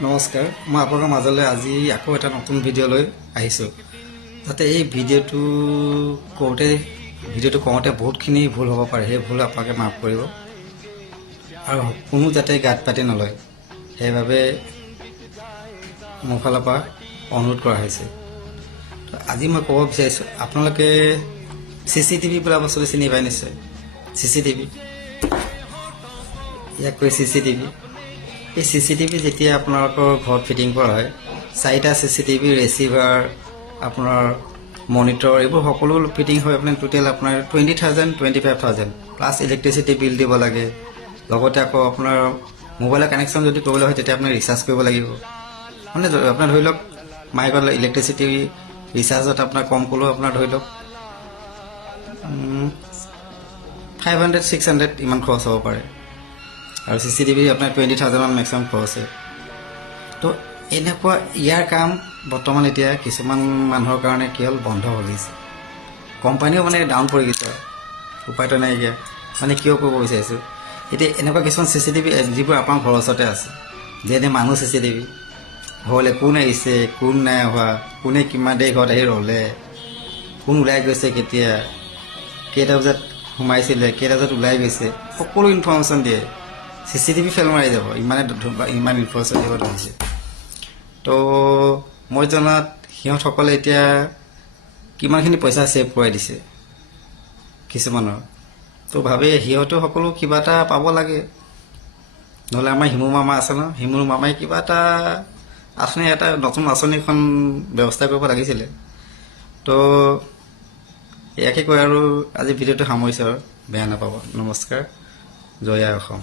নমস্কাৰ, মই আপোনালোকৰ মাজলৈ আজি আকৌ এটা নতুন ভিডিঅ' লৈ আহিছোঁ। যাতে এই ভিডিঅ'টো কৰোঁতে বহুতখিনি ভুল হ'ব পাৰে, সেই ভুল আপোনালোকে মাফ কৰিব আৰু কোনো যাতে গাত পাতি নলয়, সেইবাবে মোৰ ফালৰ পৰা অনুৰোধ কৰা হৈছে। আজি মই ক'ব বিচাৰিছোঁ, আপোনালোকে CCTV বোলা বস্তুটো চিনি পায় নিশ্চয়। CCTV, ইয়াক কয় CCTV। এই CCTV যেতিয়া আপোনালোকৰ ঘৰত ফিটিং কৰা হয়, 4টা CCTV ৰিচিভাৰ, আপোনাৰ মনিটৰ, এইবোৰ সকলো ফিটিং হয় আপোনাৰ টোটেল আপোনাৰ 20,000 25,000 প্লাছ ইলেক্ট্ৰিচিটি বিল দিব লাগে। লগতে আকৌ আপোনাৰ মোবাইলৰ কানেকশ্যন যদি কৰিবলৈ হয় তেতিয়া আপুনি ৰিচাৰ্জ কৰিব লাগিব। মানে আপোনাৰ ধৰি লওক মাহেকত ইলেক্ট্ৰিচিটি ৰিচাৰ্জত আপোনাৰ কম ক'লেও আপোনাৰ ধৰি লওক 500-600 ইমান খৰচ হ'ব পাৰে। আৰু CCTV আপোনাৰ 20,000 মেক্সিমাম খৰচ হয়। তো এনেকুৱা ইয়াৰ কাম বৰ্তমান এতিয়া কিছুমান মানুহৰ কাৰণে কি হ'ল, বন্ধ হৈ গৈছে। কোম্পানীও মানে ডাউন পৰি গৈছে, উপায়টো নাইকিয়া। মানে কিয় ক'ব বিচাৰিছোঁ, এতিয়া এনেকুৱা কিছুমান CCTV যিবোৰ আপোনাৰ ঘৰৰ ওচৰতে আছে, যেনে মানুহ CCTV, ঘৰলৈ কোন আহিছে, কোন নাই অহা, কোনে কিমান দেৰি ঘৰত আহি ৰ'লে, কোন ওলাই গৈছে, কেইটা বজাত সোমাইছিলে, কেইটা বজাত ওলাই গৈছে, সকলো ইনফৰ্মেশ্যন দিয়ে। CCTV ফেল মাৰি যাব, ইমান ইনফৰ্মেশ্যন দিব ধৰিছে। তো মই জনাত সিহঁতসকলে এতিয়া কিমানখিনি পইচা ছেভ কৰাই দিছে কিছুমানৰ। তো ভাবে সিহঁতেও সকলো কিবা এটা পাব লাগে। নহ'লে আমাৰ হিমু মামা আছে ন, হিমু মামাই কিবা এটা নতুন আঁচনিখন ব্যৱস্থা কৰিব লাগিছিলে। তো ইয়াকে কৈ আৰু আজি ভিডিঅ'টো সামৰিছোঁ আৰু বেয়া নাপাব। নমস্কাৰ, জয় আই অসম।